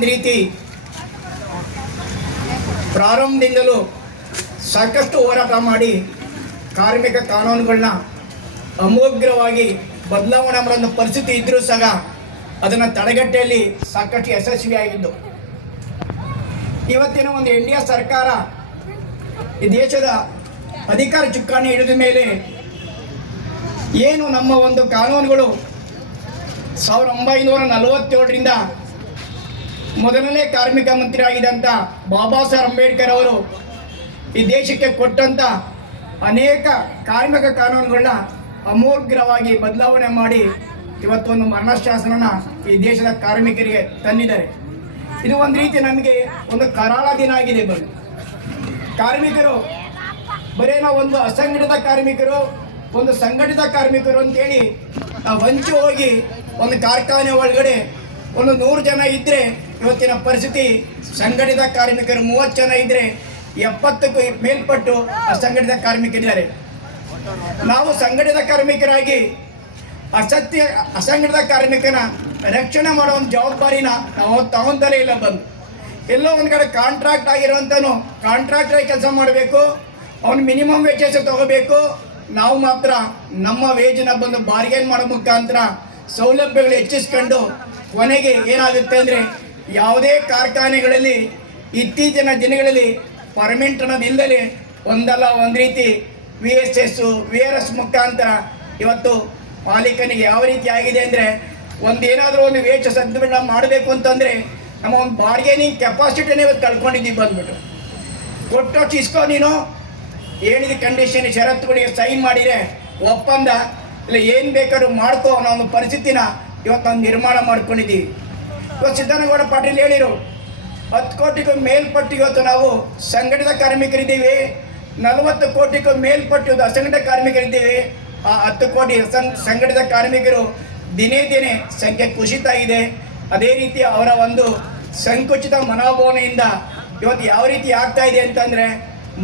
ಒಂದು ರೀತಿ ಪ್ರಾರಂಭದಿಂದಲೂ ಸಾಕಷ್ಟು ಹೋರಾಟ ಮಾಡಿ ಕಾರ್ಮಿಕ ಕಾನೂನುಗಳನ್ನ ಅಮೋಘವಾಗಿ ಬದಲಾವಣೆ ಮಾಡೋ ಪರಿಸ್ಥಿತಿ ಇದ್ದರೂ ಸಹ ಅದನ್ನು ತಡೆಗಟ್ಟೆಯಲ್ಲಿ ಸಾಕಷ್ಟು ಯಶಸ್ವಿಯಾಗಿದ್ದು, ಇವತ್ತಿನ ಒಂದು ಇಂಡಿಯಾ ಸರ್ಕಾರ ಈ ದೇಶದ ಅಧಿಕಾರ ಚುಕ್ಕಾಣಿ ಹಿಡಿದ ಮೇಲೆ ಏನು ನಮ್ಮ ಒಂದು ಕಾನೂನುಗಳು 1947ರಿಂದ ಮೊದಲನೇ ಕಾರ್ಮಿಕ ಮಂತ್ರಿ ಆಗಿದ್ದಂಥ ಬಾಬಾ ಸಾಹೇಬ್ ಅಂಬೇಡ್ಕರ್ ಅವರು ಈ ದೇಶಕ್ಕೆ ಕೊಟ್ಟಂಥ ಅನೇಕ ಕಾರ್ಮಿಕ ಕಾನೂನುಗಳನ್ನ ಅಮೂಲ್ಯವಾಗಿ ಬದಲಾವಣೆ ಮಾಡಿ ಇವತ್ತೊಂದು ಮರಣಶಾಸನ ಈ ದೇಶದ ಕಾರ್ಮಿಕರಿಗೆ ತಂದಿದ್ದಾರೆ. ಇದು ಒಂದು ರೀತಿ ನಮಗೆ ಒಂದು ಕರಾಳ ದಿನ ಆಗಿದೆ. ಕಾರ್ಮಿಕರು ಬರೀ ನಾವು ಒಂದು ಅಸಂಘಟಿತ ಕಾರ್ಮಿಕರು, ಒಂದು ಸಂಘಟಿತ ಕಾರ್ಮಿಕರು ಅಂತೇಳಿ ನಾವು ಹಂಚಿ ಹೋಗಿ ಒಂದು ಕಾರ್ಖಾನೆ ಒಳಗಡೆ ಒಂದು 100 ಜನ ಇದ್ದರೆ ಇವತ್ತಿನ ಪರಿಸ್ಥಿತಿ ಸಂಘಟಿತ ಕಾರ್ಮಿಕರು 30 ಜನ ಇದ್ದರೆ 70ಕ್ಕೂ ಮೇಲ್ಪಟ್ಟು ಅಸಂಘಟಿತ ಕಾರ್ಮಿಕರಿದ್ದಾರೆ. ನಾವು ಸಂಘಟಿತ ಕಾರ್ಮಿಕರಾಗಿ ಅಸಂಘಟಿತ ಕಾರ್ಮಿಕನ ರಕ್ಷಣೆ ಮಾಡೋ ಒಂದು ಜವಾಬ್ದಾರಿನ ನಾವು ತಗೊಂತಲೇ ಇಲ್ಲ. ಎಲ್ಲೋ ಒಂದು ಕಡೆ ಕಾಂಟ್ರಾಕ್ಟ್ ಆಗಿರುವಂತನು ಕಾಂಟ್ರಾಕ್ಟರ್ ಕೆಲಸ ಮಾಡಬೇಕು, ಅವನು ಮಿನಿಮಮ್ ವೇಜಸ್ ತಗೋಬೇಕು. ನಾವು ಮಾತ್ರ ನಮ್ಮ ವೇಜನ್ನ ಬಾರ್ಗೇನ್ ಮಾಡೋ ಮುಖಾಂತರ ಸೌಲಭ್ಯಗಳು ಹೆಚ್ಚಿಸ್ಕೊಂಡು ಕೊನೆಗೆ ಏನಾಗುತ್ತೆ ಅಂದರೆ ಯಾವುದೇ ಕಾರ್ಖಾನೆಗಳಲ್ಲಿ ಇತ್ತೀಚಿನ ದಿನಗಳಲ್ಲಿ ಪರ್ಮಿಟ್ ಅನ್ನೋದು ಇಲ್ಲದೆ ಒಂದಲ್ಲ ಒಂದು ರೀತಿ VSS VRS ಮುಖಾಂತರ ಇವತ್ತು ಮಾಲೀಕನಿಗೆ ಯಾವ ರೀತಿ ಆಗಿದೆ ಅಂದರೆ ಏನಾದರೂ ಒಂದು ವೇಜ್ ಸದ್ಬಳ ಮಾಡಬೇಕು ಅಂತಂದರೆ ನಮ್ಮ ಒಂದು ಬಾರ್ಗೇನಿಂಗ್ ಕೆಪಾಸಿಟಿನೇ ಇವತ್ತು ಕಳ್ಕೊಂಡಿದ್ದೀವಿ. ಕೊಟ್ಟಷ್ಟು ಇಸ್ಕೊ, ನೀನು ಹೇಳಿದ ಕಂಡೀಷನ್ ಷರತ್ತುಗಳಿಗೆ ಸೈನ್ ಮಾಡಿದರೆ ಒಪ್ಪಂದ ಇಲ್ಲ ಏನು ಬೇಕಾದ್ರೂ ಮಾಡ್ಕೋ ಅನ್ನೋ ಒಂದು ಪರಿಸ್ಥಿತಿನ ಇವತ್ತು ನಾವು ನಿರ್ಮಾಣ ಮಾಡ್ಕೊಂಡಿದ್ದೀವಿ. ಇವತ್ತು ಸಿದ್ದನಗೌಡ ಪಾಟೀಲ್ ಹೇಳಿರು 10 ಕೋಟಿಗೂ ಮೇಲ್ಪಟ್ಟು ಇವತ್ತು ನಾವು ಸಂಘಟಿತ ಕಾರ್ಮಿಕರಿದ್ದೀವಿ, 40 ಕೋಟಿಗೂ ಮೇಲ್ಪಟ್ಟು ಅಸಂಘಟಿತ ಕಾರ್ಮಿಕರಿದ್ದೀವಿ. ಆ 10 ಕೋಟಿ ಸಂಘಟಿತ ಕಾರ್ಮಿಕರು ದಿನೇ ದಿನೇ ಸಂಖ್ಯೆ ಕುಸಿತಾ ಇದೆ. ಅದೇ ರೀತಿ ಅವರ ಒಂದು ಸಂಕುಚಿತ ಮನೋಭಾವನೆಯಿಂದ ಇವತ್ತು ಯಾವ ರೀತಿ ಆಗ್ತಾ ಇದೆ ಅಂತಂದರೆ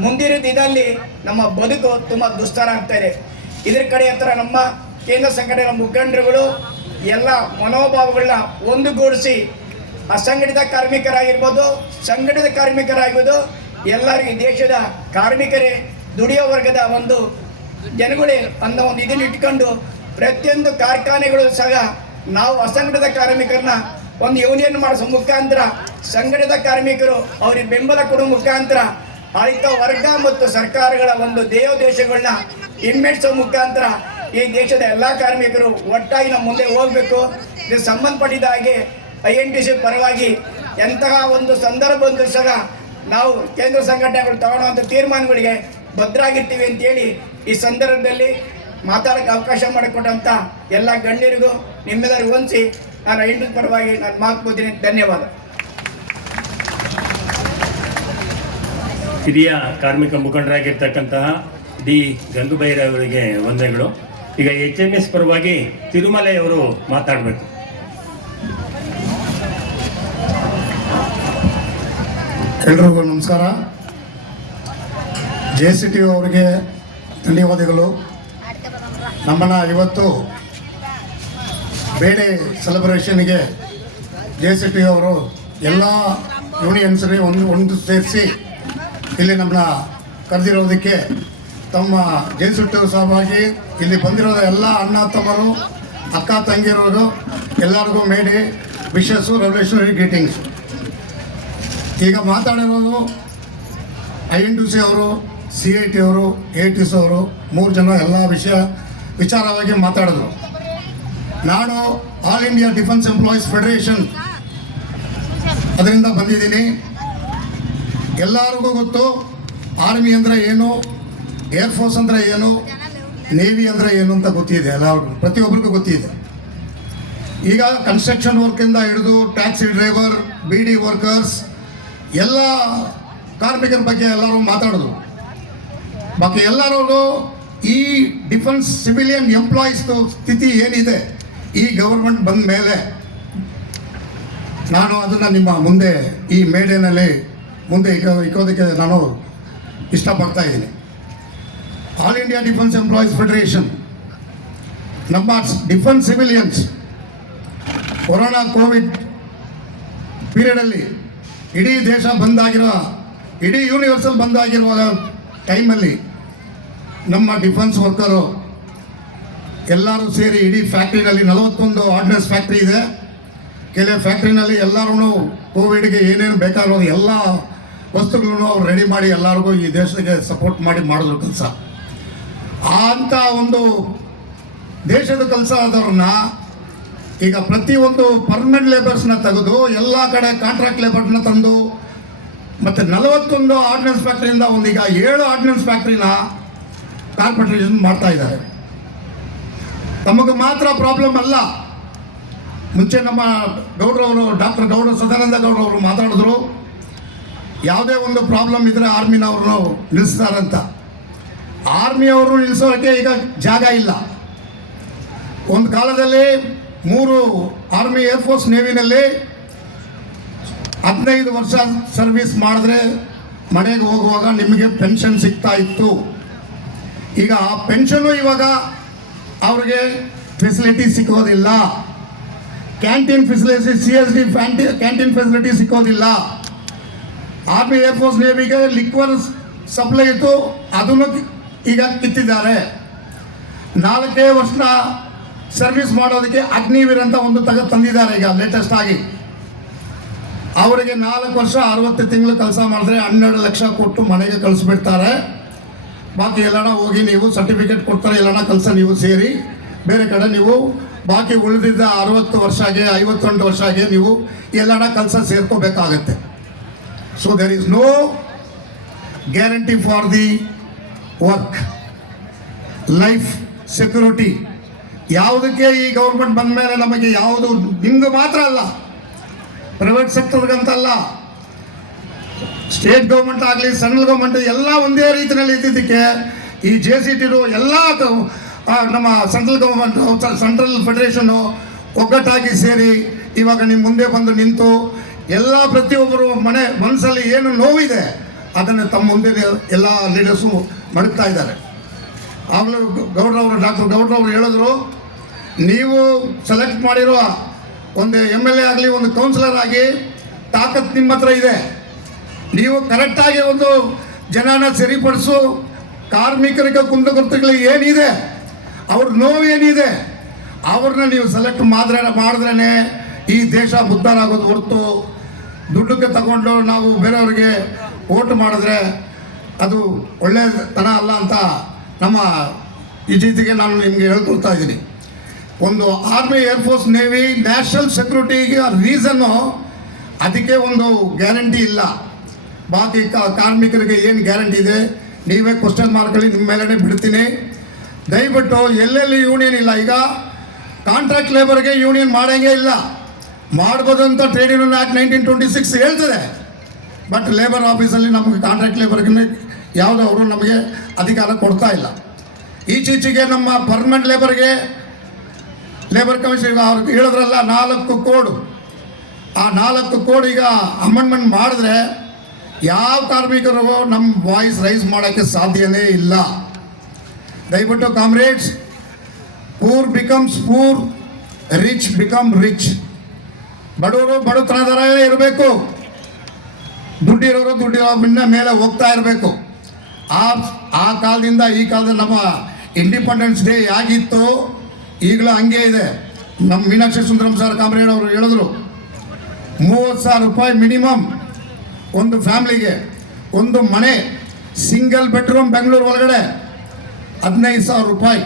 ಮುಂದಿನ ದಿನದಲ್ಲಿ ನಮ್ಮ ಬದುಕು ತುಂಬ ದುಸ್ತರ ಆಗ್ತಾ ಇದೆ. ಇದ್ರ ಕಡೆ ಹತ್ರ ನಮ್ಮ ಕೇಂದ್ರ ಸಂಘಟನೆಯ ಮುಖಂಡರುಗಳು ಎಲ್ಲ ಮನೋಭಾವಗಳನ್ನ ಒಂದುಗೂಡಿಸಿ ಅಸಂಘಟಿತ ಕಾರ್ಮಿಕರಾಗಿರ್ಬೋದು, ಸಂಘಟಿತ ಕಾರ್ಮಿಕರಾಗಿರ್ಬೋದು, ಎಲ್ಲರಿಗೂ ದೇಶದ ಕಾರ್ಮಿಕರೇ ದುಡಿಯೋ ವರ್ಗದ ಒಂದು ಜನಗಳೇ ಅನ್ನೋ ಒಂದು ಇದನ್ನು ಇಟ್ಕೊಂಡು ಪ್ರತಿಯೊಂದು ಕಾರ್ಖಾನೆಗಳು ಸಹ ನಾವು ಅಸಂಘಟಿತ ಕಾರ್ಮಿಕರನ್ನ ಒಂದು ಯೂನಿಯನ್ ಮಾಡಿಸೋ ಮುಖಾಂತರ ಸಂಘಟಿತ ಕಾರ್ಮಿಕರು ಅವ್ರಿಗೆ ಬೆಂಬಲ ಕೊಡುವ ಮುಖಾಂತರ ಆಡಳಿತ ವರ್ಗ ಮತ್ತು ಸರ್ಕಾರಗಳ ಒಂದು ದೇಶಗಳನ್ನ ಹಿಮ್ಮೆಟ್ಟಿಸೋ ಮುಖಾಂತರ ಈ ದೇಶದ ಎಲ್ಲ ಕಾರ್ಮಿಕರು ಒಟ್ಟಾಗಿ ನಾವು ಮುಂದೆ ಹೋಗಬೇಕು. ಇದು ಸಂಬಂಧಪಟ್ಟಿದ ಹಾಗೆ INTC ಪರವಾಗಿ ಎಂತಹ ಒಂದು ಸಂದರ್ಭ ಬಂದರೂ ಸಹ ನಾವು ಕೇಂದ್ರ ಸಂಘಟನೆಗಳು ತಗೊಳ್ಳುವಂಥ ತೀರ್ಮಾನಗಳಿಗೆ ಭದ್ರಾಗಿರ್ತೀವಿ ಅಂತೇಳಿ ಈ ಸಂದರ್ಭದಲ್ಲಿ ಮಾತಾಡೋಕ್ಕೆ ಅವಕಾಶ ಮಾಡಿಕೊಟ್ಟಂಥ ಎಲ್ಲ ಗಣ್ಯರಿಗೂ ನಿಮ್ಮೆಲ್ಲರಿಗೂ ಹೊಂದಿಸಿ ನಾನು INTC ಪರವಾಗಿ ನಾನು ಮಾತುಕೊಳ್ತೀನಿ. ಧನ್ಯವಾದ. ಹಿರಿಯ ಕಾರ್ಮಿಕ ಮುಖಂಡರಾಗಿರ್ತಕ್ಕಂತಹ ಡಿ ಗಂಗೂಬೈರವರಿಗೆ ವಂದನೆಗಳು. ಈಗ HMS ಪರವಾಗಿ ತಿರುಮಲೆ ಅವರು ಮಾತಾಡಬೇಕು. ಎಲ್ರಿಗೂ ನಮಸ್ಕಾರ. JCTU ಅವರಿಗೆ ಧನ್ಯವಾದಗಳು. ನಮ್ಮನ್ನು ಇವತ್ತು ಬೇಡೆ ಸೆಲೆಬ್ರೇಷನ್ಗೆ JCTU ಅವರು ಎಲ್ಲ ಯೂನಿಯನ್ಸ್ಗೆ ಒಂದು ಸೇರಿಸಿ ಇಲ್ಲಿ ನಮ್ಮನ್ನ ಕರೆದಿರೋದಕ್ಕೆ ತಮ್ಮ JCTU ಸಹವಾಗಿ ಇಲ್ಲಿ ಬಂದಿರೋದು ಎಲ್ಲ ಅಣ್ಣ ತಮ್ಮರು ಅಕ್ಕ ತಂಗಿರೋರು ಎಲ್ಲರಿಗೂ ಮೇಡಿ ವಿಶಸ್ಸು ರೆವಲ್ಯೂಷನರಿ ಗ್ರೀಟಿಂಗ್ಸ್. ಈಗ ಮಾತಾಡಿರೋದು INTC ಅವರು, CIT ಅವರು, ATC ಅವರು 3 ಜನ ಎಲ್ಲ ವಿಚಾರವಾಗಿ ಮಾತಾಡಿದ್ರು. ನಾನು all India defence employees federation ಅದರಿಂದ ಬಂದಿದ್ದೀನಿ. ಎಲ್ಲರಿಗೂ ಗೊತ್ತು ಆರ್ಮಿ ಅಂದರೆ ಏನು, ಏರ್ಫೋರ್ಸ್ ಅಂದರೆ ಏನು, ನೇವಿ ಅಂದರೆ ಏನು ಅಂತ ಗೊತ್ತಿದೆ. ಎಲ್ಲರಿಗೂ ಪ್ರತಿಯೊಬ್ಬರಿಗೂ ಗೊತ್ತಿದೆ. ಈಗ ಕನ್ಸ್ಟ್ರಕ್ಷನ್ ವರ್ಕಿಂದ ಹಿಡಿದು ಟ್ಯಾಕ್ಸಿ ಡ್ರೈವರ್, BD ವರ್ಕರ್ಸ್ ಎಲ್ಲ ಕಾರ್ಮಿಕರ ಬಗ್ಗೆ ಎಲ್ಲರೂ ಮಾತಾಡಿದ್ರು. ಬಾಕಿ ಎಲ್ಲರಿಗೂ ಈ ಡಿಫೆನ್ಸ್ ಸಿವಿಲಿಯನ್ ಎಂಪ್ಲಾಯೀಸ್ದು ಸ್ಥಿತಿ ಏನಿದೆ ಈ ಗೌರ್ಮೆಂಟ್ ಬಂದ ಮೇಲೆ ನಾನು ಅದನ್ನು ನಿಮ್ಮ ಮುಂದೆ ಈ ಮೇಡೆನಲ್ಲಿ ಮುಂದೆ ಇಕ್ಕೋದಕ್ಕೆ ನಾನು ಇಷ್ಟಪಡ್ತಾ ಇದ್ದೀನಿ. All India defence employees federation ನಮ್ಮ ಡಿಫೆನ್ಸ್ ಸಿವಿಲಿಯನ್ಸ್ ಕೊರೋನಾ ಕೋವಿಡ್ ಪೀರಿಯಡಲ್ಲಿ ಇಡೀ ದೇಶ ಬಂದಾಗಿರೋ, ಇಡೀ ಯೂನಿವರ್ಸಲ್ ಬಂದಾಗಿರುವ ಟೈಮಲ್ಲಿ ನಮ್ಮ ಡಿಫೆನ್ಸ್ ವರ್ಕರು ಎಲ್ಲರೂ ಸೇರಿ ಇಡೀ ಫ್ಯಾಕ್ಟ್ರಿನಲ್ಲಿ 41 ಆರ್ಡಿನೆನ್ಸ್ ಫ್ಯಾಕ್ಟ್ರಿ ಇದೆ. ಕೆಲವು ಫ್ಯಾಕ್ಟ್ರಿನಲ್ಲಿ ಎಲ್ಲರೂ ಕೋವಿಡ್ಗೆ ಏನೇನು ಬೇಕಾಗಿರೋದು ಎಲ್ಲ ವಸ್ತುಗಳನ್ನು ಅವ್ರು ರೆಡಿ ಮಾಡಿ ಎಲ್ಲರಿಗೂ ಈ ದೇಶಕ್ಕೆ ಸಪೋರ್ಟ್ ಮಾಡಿ ಮಾಡಿದ್ರು ಕೆಲಸ. ಅಂಥ ಒಂದು ದೇಶದ ಕೆಲಸ ಆದವ್ರನ್ನ ಈಗ ಪ್ರತಿಯೊಂದು ಪರ್ಮನೆಂಟ್ ಲೇಬರ್ಸ್ನ ತೆಗೆದು ಎಲ್ಲ ಕಡೆ ಕಾಂಟ್ರಾಕ್ಟ್ ಲೇಬರ್ನ ತಂದು ಮತ್ತು 41 ಆರ್ಡಿನೆನ್ಸ್ ಫ್ಯಾಕ್ಟ್ರಿಯಿಂದ ಈಗ 7 ಆರ್ಡಿನೆನ್ಸ್ ಫ್ಯಾಕ್ಟ್ರಿನ ಕಾರ್ಪೊರೇಷನ್ ಮಾಡ್ತಾ ಇದ್ದಾರೆ. ತಮಗೆ ಮಾತ್ರ ಪ್ರಾಬ್ಲಮ್ ಅಲ್ಲ. ಮುಂಚೆ ನಮ್ಮ ಗೌಡ್ರವರು ಡಾಕ್ಟರ್ ಗೌಡ ಸದಾನಂದ ಗೌಡ್ರವರು ಮಾತಾಡಿದ್ರು, ಯಾವುದೇ ಒಂದು ಪ್ರಾಬ್ಲಮ್ ಇದ್ದರೆ ಆರ್ಮಿನವ್ರನ್ನು ನಿಲ್ಲಿಸ್ತಾರಂತ. ಆರ್ಮಿಯವರು ನಿಲ್ಲಿಸೋಕ್ಕೆ ಈಗ ಜಾಗ ಇಲ್ಲ. ಒಂದು ಕಾಲದಲ್ಲಿ 3 ಆರ್ಮಿ ಏರ್ಫೋರ್ಸ್ ನೇವಿನಲ್ಲಿ 15 ವರ್ಷ ಸರ್ವಿಸ್ ಮಾಡಿದ್ರೆ ಮನೆಗೆ ಹೋಗುವಾಗ ನಿಮಗೆ ಪೆನ್ಷನ್ ಸಿಗ್ತಾ ಇತ್ತು. ಈಗ ಆ ಪೆನ್ಷನು ಇವಾಗ ಅವ್ರಿಗೆ ಫೆಸಿಲಿಟಿ ಸಿಕ್ಕೋದಿಲ್ಲ. Canteen facility CSD canteen facility ಸಿಕ್ಕೋದಿಲ್ಲ. ಆರ್ಮಿ ಏರ್ಫೋರ್ಸ್ ನೇವಿಗೆ ಲಿಕ್ವರ್ ಸಪ್ಲೈ ಇತ್ತು, ಅದನ್ನು ಈಗ ಕಿತ್ತಿದ್ದಾರೆ. 4 ವರ್ಷ ಸರ್ವಿಸ್ ಮಾಡೋದಕ್ಕೆ ಅಗ್ನಿವೀರ್ ಅಂತ ಒಂದು ತಂದಿದ್ದಾರೆ ಈಗ ಲೇಟೆಸ್ಟ್ ಆಗಿ. ಅವರಿಗೆ 4 ವರ್ಷ 60 ತಿಂಗಳು ಕೆಲಸ ಮಾಡಿದ್ರೆ 12 ಲಕ್ಷ ಕೊಟ್ಟು ಮನೆಗೆ ಕಳಿಸ್ಬಿಡ್ತಾರೆ. ಬಾಕಿ ಎಲ್ಲಾನ ಹೋಗಿ ನೀವು ಸರ್ಟಿಫಿಕೇಟ್ ಕೊಡ್ತಾರೆ, ಎಲ್ಲಾನ ಕೆಲಸ ನೀವು ಸೇರಿ ಬೇರೆ ಕಡೆ ನೀವು ಬಾಕಿ ಉಳಿದಿದ್ದ 60 ವರ್ಷಗೆ 58 ವರ್ಷಗೆ ನೀವು ಎಲ್ಲಾನ ಕೆಲಸ ಸೇರ್ಕೋಬೇಕಾಗತ್ತೆ. So there is no guarantee for the work, life security. ಯಾವುದಕ್ಕೆ ಈ ಗೌರ್ಮೆಂಟ್ ಬಂದ ಮೇಲೆ ನಮಗೆ ಯಾವುದು, ನಿಮ್ಗೆ ಮಾತ್ರ ಅಲ್ಲ, ಪ್ರೈವೇಟ್ ಸೆಕ್ಟರ್ಗಂತಲ್ಲ, ಸ್ಟೇಟ್ ಗೌರ್ಮೆಂಟ್ ಆಗಲಿ ಸೆಂಟ್ರಲ್ ಗೌರ್ಮೆಂಟ್ ಎಲ್ಲ ಒಂದೇ ರೀತಿಯಲ್ಲಿ ಇದ್ದಿದ್ದಕ್ಕೆ ಈ JCTರು ಎಲ್ಲ ನಮ್ಮ ಸೆಂಟ್ರಲ್ ಗೌರ್ಮೆಂಟ್ ಸೆಂಟ್ರಲ್ ಫೆಡರೇಷನ್ನು ಒಗ್ಗಟ್ಟಾಗಿ ಸೇರಿ ಇವಾಗ ನಿಮ್ಮ ಮುಂದೆ ಬಂದು ನಿಂತು ಎಲ್ಲ ಪ್ರತಿಯೊಬ್ಬರು ಮನಸ್ಸಲ್ಲಿ ಏನು ನೋವಿದೆ ಅದನ್ನು ತಮ್ಮ ಮುಂದೆ ಎಲ್ಲ ಲೀಡರ್ಸು ಮಡಗ್ತಾ ಇದ್ದಾರೆ. ಆಗಲೂ ಗೌಡ್ರವರು ಡಾಕ್ಟರ್ ಗೌಡ್ರವರು ಹೇಳಿದ್ರು, ನೀವು ಸೆಲೆಕ್ಟ್ ಮಾಡಿರೋ ಒಂದು MLA ಆಗಲಿ ಒಂದು ಕೌನ್ಸಿಲರ್ ಆಗಿ ತಾಕತ್ತು ನಿಮ್ಮ ಹತ್ರ ಇದೆ. ನೀವು ಕರೆಕ್ಟಾಗಿ ಒಂದು ಜನನ ಸರಿಪಡಿಸು, ಕಾರ್ಮಿಕರಿಗೆ ಕುಂದುಕೊರತೆಗಳು ಏನಿದೆ, ಅವ್ರ ನೋವು ಏನಿದೆ, ಅವ್ರನ್ನ ನೀವು ಸೆಲೆಕ್ಟ್ ಮಾಡಿದ್ರೇ ಈ ದೇಶ ಮುದ್ದಾನಾಗೋದು ಹೊರತು ದುಡ್ಡಕ್ಕೆ ತಗೊಂಡು ನಾವು ಬೇರೆಯವ್ರಿಗೆ ವೋಟ್ ಮಾಡಿದ್ರೆ ಅದು ಒಳ್ಳೆಯತನ ಅಲ್ಲ ಅಂತ ನಮ್ಮ ಈ ಜೊತೆಗೆ ನಾನು ನಿಮಗೆ ಹೇಳ್ಕೊಳ್ತಾ ಇದ್ದೀನಿ. ಒಂದು ಆರ್ಮಿ ಏರ್ಫೋರ್ಸ್ ನೇವಿ ನ್ಯಾಷನಲ್ ಸೆಕ್ಯೂರಿಟಿಗೆ ರೀಸನ್ನು ಅದಕ್ಕೆ ಒಂದು ಗ್ಯಾರಂಟಿ ಇಲ್ಲ. ಬಾಕಿ ಕಾರ್ಮಿಕರಿಗೆ ಏನು ಗ್ಯಾರಂಟಿ ಇದೆ ನೀವೇ ಕ್ವಶನ್ ಮಾಡ್ಕೊಳ್ಳಿ, ನಿಮ್ಮ ಮೇಲೇ ಬಿಡ್ತೀನಿ. ದಯವಿಟ್ಟು ಎಲ್ಲೆಲ್ಲಿ ಯೂನಿಯನ್ ಇಲ್ಲ, ಈಗ ಕಾಂಟ್ರಾಕ್ಟ್ ಲೇಬರ್ಗೆ ಯೂನಿಯನ್ ಮಾಡೋಂಗೇ ಇಲ್ಲ. ಮಾಡ್ಬೋದು ಅಂತ ಟ್ರೇಡ್ ಯೂನಿಯನ್ ಆ್ಯಕ್ಟ್ 1926 ಹೇಳ್ತದೆ. ಬಟ್ ಲೇಬರ್ ಆಫೀಸಲ್ಲಿ ನಮಗೆ ಕಾಂಟ್ರಾಕ್ಟ್ ಲೇಬರ್ಗೆ ಯಾವುದೋ ಅವರು ನಮಗೆ ಅಧಿಕಾರ ಕೊಡ್ತಾ ಇಲ್ಲ. ಈಚೀಚೆಗೆ ನಮ್ಮ ಪರ್ಮನೆಂಟ್ ಲೇಬರ್ ಕಮಿಷನ್ ಅವ್ರಿಗೆ ಹೇಳಿದ್ರಲ್ಲ 4 ಕೋಡ್, ಆ 4 ಕೋಡ್ ಈಗ ಅಮೆಂಡ್ಮೆಂಟ್ ಮಾಡಿದ್ರೆ ಯಾವ ಕಾರ್ಮಿಕರು ನಮ್ಮ ವಾಯ್ಸ್ ರೈಸ್ ಮಾಡೋಕ್ಕೆ ಸಾಧ್ಯನೇ ಇಲ್ಲ. ದಯವಿಟ್ಟು comrades, poor becomes poor, rich become rich. ಬಡವರು ಬಡತನದರೇ ಇರಬೇಕು, ದುಡ್ಡಿರೋರು ದುಡ್ಡಿನ ಮೇಲೆ ಹೋಗ್ತಾ ಇರಬೇಕು. ಆ ಕಾಲದಿಂದ ಈ ಕಾಲದಲ್ಲಿ ನಮ್ಮ ಇಂಡಿಪೆಂಡೆನ್ಸ್ ಡೇ ಆಗಿತ್ತು, ಈಗಲೂ ಹಂಗೆ ಇದೆ. ನಮ್ಮ ಮೀನಾಕ್ಷಿ ಸುಂದರಂ ಸರ್ ಕಾಮ್ರೇಡ್ ಅವರು ಹೇಳಿದ್ರು, 30,000 ರೂಪಾಯಿ ಮಿನಿಮಮ್ ಒಂದು ಫ್ಯಾಮ್ಲಿಗೆ. ಒಂದು ಮನೆ ಸಿಂಗಲ್ ಬೆಡ್ರೂಮ್ ಬೆಂಗಳೂರು ಒಳಗಡೆ 15,000 ರೂಪಾಯಿ.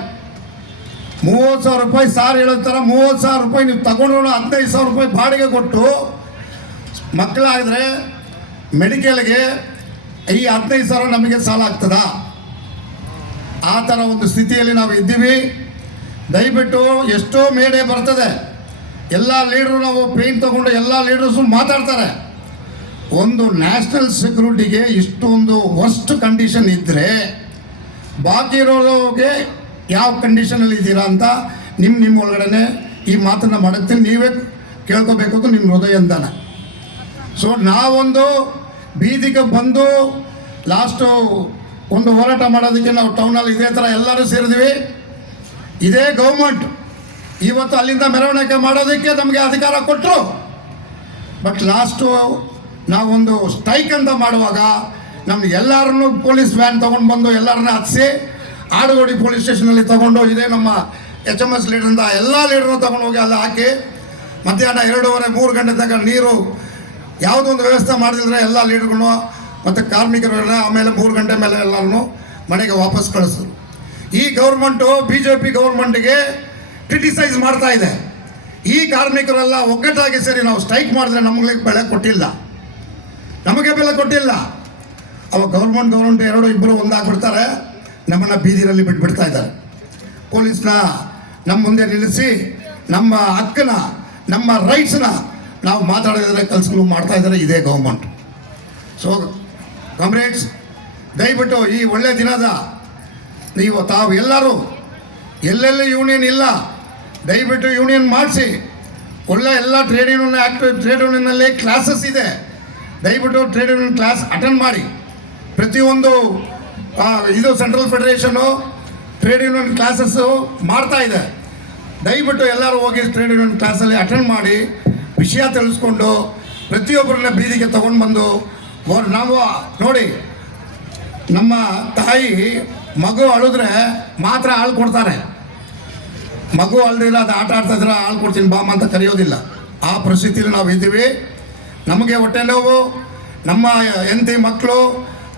30,000 ರೂಪಾಯಿ ಸಾರ್ ಹೇಳೋತರ 30,000 ರೂಪಾಯಿ ನೀವು ತಗೊಂಡು 15,000 ರೂಪಾಯಿ ಬಾಡಿಗೆ ಕೊಟ್ಟು ಮಕ್ಕಳಾದರೆ ಮೆಡಿಕಲ್ಗೆ ಈ 15,000 ನಮಗೆ ಸಾಲ ಆಗ್ತದ? ಆ ಥರ ಒಂದು ಸ್ಥಿತಿಯಲ್ಲಿ ನಾವು ಇದ್ದೀವಿ. ದಯವಿಟ್ಟು ಎಷ್ಟೋ ಮೇಡೆ ಬರ್ತದೆ, ಎಲ್ಲ ಲೀಡ್ರು ನಾವು ಪೇಂಟ್ ತಗೊಂಡು ಎಲ್ಲ ಲೀಡರ್ಸು ಮಾತಾಡ್ತಾರೆ. ಒಂದು ನ್ಯಾಷನಲ್ ಸೆಕ್ಯೂರಿಟಿಗೆ ಇಷ್ಟೊಂದು ವರ್ಸ್ಟ್ ಕಂಡೀಷನ್ ಇದ್ದರೆ ಬಾಕಿ ಇರೋರಿಗೆ ಯಾವ ಕಂಡೀಷನಲ್ಲಿ ಇದ್ದೀರಾ ಅಂತ ನಿಮ್ಮ ಒಳಗಡೆ ಈ ಮಾತನ್ನು ಮಾಡುತ್ತೀನಿ. ನೀವೇ ಕೇಳ್ಕೋಬೇಕು ಅದು ನಿಮ್ಮ ಹೃದಯಂದಾನ. ಸೊ ನಾವೊಂದು ಬೀದಿಗೆ ಬಂದು ಲಾಸ್ಟು ಒಂದು ಹೋರಾಟ ಮಾಡೋದಕ್ಕೆ ನಾವು ಟೌನಲ್ಲಿ ಇದೇ ಥರ ಎಲ್ಲರೂ ಸೇರಿದ್ವಿ. ಇದೇ ಗೌರ್ಮೆಂಟ್ ಇವತ್ತು ಅಲ್ಲಿಂದ ಮೆರವಣಿಗೆ ಮಾಡೋದಕ್ಕೆ ನಮಗೆ ಅಧಿಕಾರ ಕೊಟ್ಟರು. ಬಟ್ ಲಾಸ್ಟು ನಾವೊಂದು ಸ್ಟ್ರೈಕ್ ಅಂತ ಮಾಡುವಾಗ ನಮ್ಗೆ ಎಲ್ಲರನ್ನೂ ಪೊಲೀಸ್ ವ್ಯಾನ್ ತೊಗೊಂಡು ಬಂದು ಎಲ್ಲರನ್ನ ಹತ್ತಿಸಿ ಆಡುಗೋಡಿ ಪೊಲೀಸ್ ಸ್ಟೇಷನಲ್ಲಿ ತೊಗೊಂಡು ಇದೇ ನಮ್ಮ HMS ಲೀಡ್ರಿಂದ ಎಲ್ಲ ಲೀಡ್ರನ್ನ ತೊಗೊಂಡು ಹೋಗಿ ಅಲ್ಲಿ ಹಾಕಿ ಮಧ್ಯಾಹ್ನ 2:30-3 ಗಂಟೆ ತನಕ ನೀರು ಯಾವುದೋ ಒಂದು ವ್ಯವಸ್ಥೆ ಮಾಡಿದ್ರೆ ಎಲ್ಲ ಲೀಡ್ಗಳು ಮತ್ತು ಕಾರ್ಮಿಕರನ್ನ ಆಮೇಲೆ 3 ಗಂಟೆ ಮೇಲೆ ಎಲ್ಲರನ್ನೂ ಮನೆಗೆ ವಾಪಸ್ ಕಳಿಸಿದ್ರು. ಈ ಗೌರ್ಮೆಂಟು BJP ಗೌರ್ಮೆಂಟಿಗೆ ಕ್ರಿಟಿಸೈಸ್ ಮಾಡ್ತಾ ಇದೆ. ಈ ಕಾರ್ಮಿಕರೆಲ್ಲ ಒಗ್ಗಟ್ಟಾಗಿ ಸೇರಿ ನಾವು ಸ್ಟ್ರೈಕ್ ಮಾಡಿದ್ರೆ ನಮಗೆ ಬೆಲೆ ಕೊಟ್ಟಿಲ್ಲ, ಅವಾಗ ಗೌರ್ಮೆಂಟ್ ಇಬ್ಬರು ಒಂದಾಗ್ಬಿಡ್ತಾರೆ, ನಮ್ಮನ್ನು ಬೀದಿರಲ್ಲಿ ಬಿಟ್ಬಿಡ್ತಾ ಇದ್ದಾರೆ. ಪೊಲೀಸ್ನ ನಮ್ಮ ಮುಂದೆ ನಿಲ್ಲಿಸಿ ನಮ್ಮ ಹಕ್ಕನ್ನ ನಮ್ಮ ರೈಟ್ಸ್ನ ನಾವು ಮಾತಾಡಿದ್ರೆ ಕೆಲಸಗಳು ಮಾಡ್ತಾ ಇದ್ದಾರೆ ಇದೇ ಗೌರ್ಮೆಂಟ್. ಸೊ ಕಾಮ್ರೇಡ್ಸ್, ದಯವಿಟ್ಟು ಈ ಒಳ್ಳೆಯ ದಿನದ ತಾವು ಎಲ್ಲರೂ ಎಲ್ಲೆಲ್ಲಿ ಯೂನಿಯನ್ ಇಲ್ಲ ದಯವಿಟ್ಟು ಯೂನಿಯನ್ ಮಾಡಿಸಿ. ಒಳ್ಳೆ ಎಲ್ಲ ಟ್ರೇಡ್ ಯೂನಿಯನ್ನಲ್ಲಿ ಕ್ಲಾಸಸ್ ಇದೆ, ದಯವಿಟ್ಟು ಟ್ರೇಡ್ ಯೂನಿಯನ್ ಕ್ಲಾಸ್ ಅಟೆಂಡ್ ಮಾಡಿ. ಪ್ರತಿಯೊಂದು ಇದು ಸೆಂಟ್ರಲ್ ಫೆಡರೇಷನು ಟ್ರೇಡ್ ಯೂನಿಯನ್ ಕ್ಲಾಸಸ್ಸು ಮಾಡ್ತಾ ಇದೆ. ದಯವಿಟ್ಟು ಎಲ್ಲರೂ ಹೋಗಿ ಟ್ರೇಡ್ ಯೂನಿಯನ್ ಕ್ಲಾಸಲ್ಲಿ ಅಟೆಂಡ್ ಮಾಡಿ ವಿಷಯ ತಿಳಿಸ್ಕೊಂಡು ಪ್ರತಿಯೊಬ್ಬರನ್ನ ಬೀದಿಗೆ ತೊಗೊಂಡು ಬಂದು ನಾವು ನೋಡಿ, ನಮ್ಮ ತಾಯಿ ಮಗು ಅಳಿದ್ರೆ ಮಾತ್ರ ಹಾಲು ಕೊಡ್ತಾರೆ, ಮಗು ಅಳ್ದಿಲ್ಲ ಅದು ಆಟ ಆಡ್ತಾಯಿದ್ರೆ ಹಾಲು ಕೊಡ್ತೀನಿ ಬಾಮ್ಮ ಅಂತ ಕರೆಯೋದಿಲ್ಲ. ಆ ಪರಿಸ್ಥಿತಿಯಲ್ಲಿ ನಾವು ಇದ್ದೀವಿ. ನಮಗೆ ಹೊಟ್ಟೆ ನೋವು, ನಮ್ಮ ಹೆಂಡತಿ ಮಕ್ಕಳು,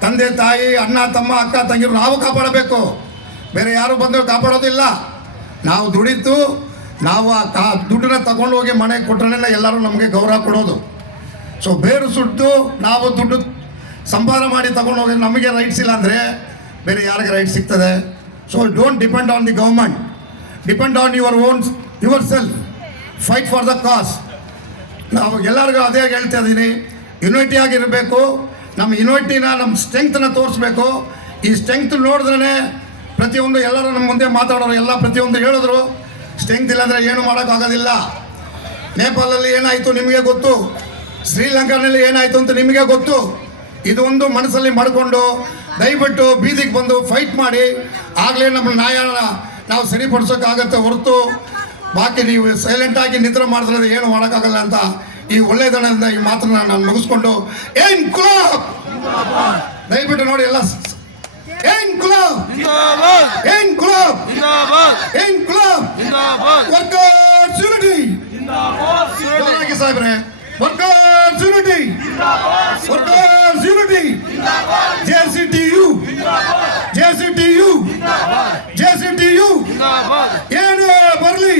ತಂದೆ ತಾಯಿ, ಅಣ್ಣ ತಮ್ಮ, ಅಕ್ಕ ತಂಗಿರು ನಾವು ಕಾಪಾಡಬೇಕು, ಬೇರೆ ಯಾರು ಬಂದರೂ ಕಾಪಾಡೋದಿಲ್ಲ. ನಾವು ದುಡಿತು, ನಾವು ಆ ದುಡ್ಡನ್ನ ತಗೊಂಡು ಹೋಗಿ ಮನೆಗೆ ಕೊಟ್ಟರೆ ಎಲ್ಲರೂ ನಮಗೆ ಗೌರವ ಕೊಡೋದು. ಸೊ ಬೇರು ಸುಟ್ಟು ನಾವು ದುಡ್ಡು ಸಂಪಾದನೆ ಮಾಡಿ ತಗೊಂಡು ಹೋಗಿ ನಮಗೆ ರೈಟ್ಸ್ ಇಲ್ಲ ಅಂದರೆ ಬೇರೆ ಯಾರಿಗೆ ರೈಟ್ ಸಿಗ್ತದೆ? So don't depend on the government, depend on your self, fight for the ಕಾಸ್. ನಾವು ಎಲ್ಲರಿಗೂ ಅದೇ ಹೇಳ್ತಾ ಇದ್ದೀನಿ, ಯುನೈಟಿ ಆಗಿರಬೇಕು. ನಮ್ಮ ಯುನೈಟಿನ ನಮ್ಮ ಸ್ಟ್ರೆಂಗ್ತನ್ನ ತೋರಿಸ್ಬೇಕು. ಈ ಸ್ಟ್ರೆಂಗ್ತ್ ನೋಡಿದ್ರೇ ಪ್ರತಿಯೊಂದು ಎಲ್ಲರೂ ನಮ್ಮ ಮುಂದೆ ಮಾತಾಡೋರು ಎಲ್ಲ ಪ್ರತಿಯೊಂದು ಹೇಳಿದ್ರು. ಸ್ಟ್ರೆಂಗ್ತ್ ಇಲ್ಲಾಂದರೆ ಏನು ಮಾಡೋಕ್ಕಾಗೋದಿಲ್ಲ. ನೇಪಾಳಲ್ಲಿ ಏನಾಯಿತು ನಿಮಗೆ ಗೊತ್ತು, ಶ್ರೀಲಂಕಾನಲ್ಲಿ ಏನಾಯಿತು ಅಂತ ನಿಮಗೆ ಗೊತ್ತು. ಇದೊಂದು ಮನಸ್ಸಲ್ಲಿ ಮಾಡಿಕೊಂಡು ದಯವಿಟ್ಟು ಬೀದಿಗೆ ಬಂದು ಫೈಟ್ ಮಾಡಿ, ಆಗಲೇ ನಮ್ಮ ನ್ಯಾಯನ ನಾವು ಸರಿಪಡಿಸೋಕ್ಕಾಗತ್ತೆ ಹೊರತು ಬಾಕಿ ನೀವು ಸೈಲೆಂಟಾಗಿ ನಿದ್ರೆ ಮಾಡಿದ್ರೆ ಏನು ಮಾಡೋಕ್ಕಾಗಲ್ಲ ಅಂತ ಈ ಒಳ್ಳೆಯದನದಿಂದ ಈ ಮಾತನ್ನ ನಾನು ಮುಗಿಸ್ಕೊಂಡು ಏನ್ ಕುಲಾಬ್ ದಯವಿಟ್ಟು ನೋಡಿ ಎಲ್ಲ ಏನ್ ಕುಲಾಬ್ ವರ್ಕರ್ಸ್ ಯೂನಿಟಿ ಸಾಹೇಬ್ರೆ, workers unity, workers unity, JCTU ಏನೇ ಬರಲಿ,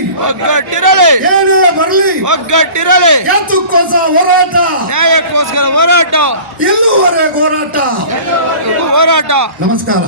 ಯಾತಕ್ಕೋಸ್ಕರ ಹೋರಾಟ, ನ್ಯಾಯಕ್ಕೋಸ್ಕರ ಹೋರಾಟ, ಎಲ್ಲೂವರೆಗೆ ಹೋರಾಟ. ಹೋರಾಟ. ನಮಸ್ಕಾರ.